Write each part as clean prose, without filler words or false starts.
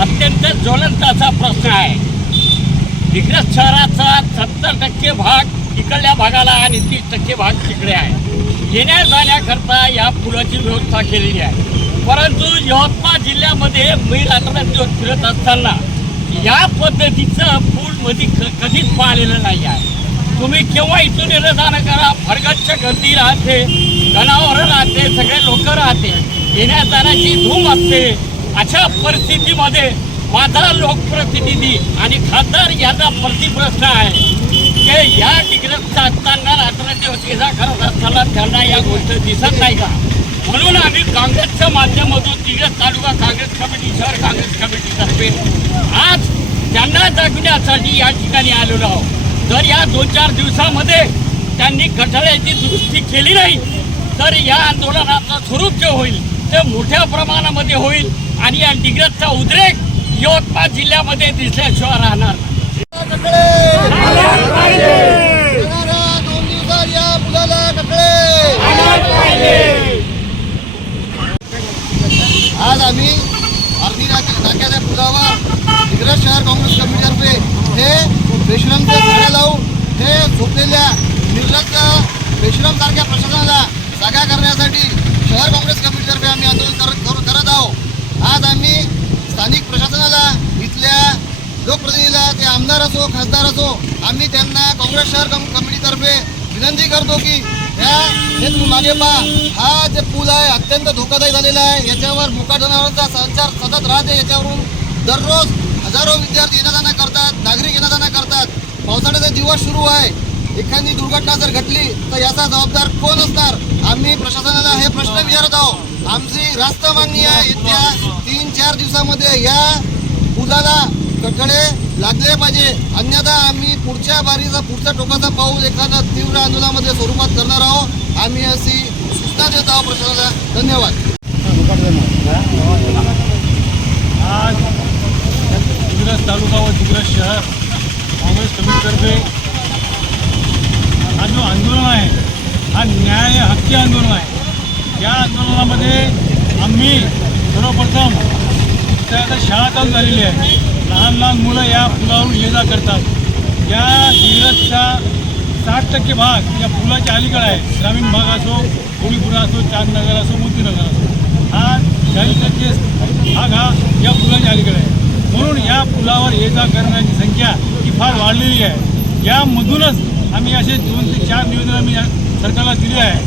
अत्यंत ज्वलंत असा प्रश्न आहे। दिग्रस शहराचा 70% भाग इकडल्या भागाला आणि 30% भाग तिकडे आहे। येण्या जाण्याकरता या पुलाची व्यवस्था केलेली आहे, परंतु यवतमाळ जिल्ह्यामध्ये मी रात्रंदिवस फिरत असताना या पद्धतीचं पूल मध्ये कधीच पाहिलेलं नाही आहे। तुम्ही केव्हा इथून येणं जाणं करा, भरगच्च गर्दी राहते, जनावरं राहते, सगळे लोक राहते, येण्या जाण्याची धूम असते। अशा परिस्थितीमध्ये माझा लोकप्रतिनिधी आणि खासदार याचा प्रतिप्रश्न आहे की या डिग्रस असताना रात्रंदिवस ये जा करत असताना त्यांना या गोष्ट दिसत नाही का? म्हणून आम्ही काँग्रेसच्या माध्यमातून दिग्रस तालुका काँग्रेस कमिटी, शहर काँग्रेस कमिटीतर्फे आज त्यांना जगण्यासाठी या ठिकाणी आलेलो आहोत। जर या 2-4 दिवसामध्ये त्यांनी गटाराची दुरुस्ती केली नाही तर या आंदोलनाचं स्वरूप जे होईल ते मोठ्या प्रमाणामध्ये होईल आणि या डिग्रसचा उद्रेक यवतमाळ जिल्ह्यामध्ये दिसल्याशिवाय राहणार आज आम्ही अर्धी नाक्याच्या पुलावर दिग्रस शहर काँग्रेस कमिटीतर्फे हे बेशरमचे झाडे लावून हे झोपलेल्या निर्लज्ज बेशरमसारख्या प्रशासनाला जागा करण्यासाठी शहर काँग्रेस कमिटीतर्फे आम्ही आंदोलन करत आहोत। आज आम्ही स्थानिक प्रशासनाला, इथल्या लोकप्रतिनिधीला, ते आमदार असो, खासदार असो, आम्ही त्यांना काँग्रेस शहर कमिटीतर्फे विनंती करतो की हे तुम्ही मागे पहा, हा जे पूल आहे अत्यंत धोकादायक झालेला आहे। याच्यावर मुका जनावरांचा संचार सतत राहते, याच्यावरून दररोज हजारो विद्यार्थी येणं जाणं करतात, नागरिक येणं जाणं करतात। पावसाळ्याचा दिवस सुरू आहे, एखादी दुर्घटना जर घडली तर याचा जबाबदार कोण असणार? आम्ही प्रशासनाला हे प्रश्न विचारत आहोत। आमची रास्त मागणी आहे, येत्या 3-4 दिवसामध्ये या पुलाला कठडे लागले पाहिजे, अन्यथा आम्ही पुढच्या टोकाचा पाऊल एखाद्या तीव्र आंदोलनामध्ये स्वरूपात करणार आहोत। आम्ही अशी सूचना देत आहोत प्रशासनाला। धन्यवाद। आज दिग्रस तालुका व दिग्रस शहर काँग्रेस कमिटीतर्फे हा जो आंदोलन आहे हा न्याय हक्की आंदोलन आहे। या आंदोलनामध्ये आम्ही सर्वप्रथम त्या शाळा चालू झालेली आहे, लहान मुलं या पुलावरून ये जा करतात। या दिग्रसचा 60% भाग या पुलाच्या अलीकडे आहे। ग्रामीण भाग असो, कोळीपुरा असो, चांदनगर असो, मोतीनगर असो, हा 40% भाग हा या पुलाच्या अलीकडे आहे। म्हणून या पुलावर ये जा करण्याची संख्या ही फार वाढलेली आहे। यामधूनच आम्ही असे 2 ते 4 निवेदन आम्ही सरकारला दिली आहे,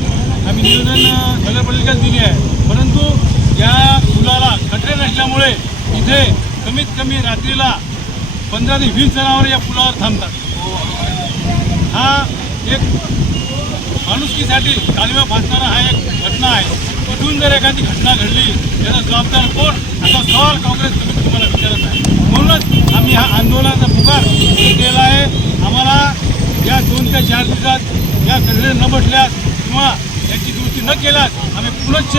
आम्ही निवेदन नगरपालिकेला दिली आहे, परंतु या पुलाला कठडे नसल्यामुळे इथे कमीत कमी रात्रीला 15 ते 20 जनावर या पुलावर थांबतात। हा एक माणुसकीसाठी कालवा फासणारा हा एक घटना आहे। इथून जर एखादी घटना घडली याचा जबाबदार कोण, असा सवाल काँग्रेस कमिटी तुम्हाला विचारत आहे। म्हणूनच आम्ही हा आंदोलनाचा पुकार केला आहे। आम्हाला या 2 ते 4 दिवसात या कठडे न बसल्यास किंवा याची दुरुस्ती न केल्यास आम्ही पुनश्च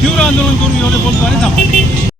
तीव्र आंदोलन करून एवढे बोलतो आणि थांबतो।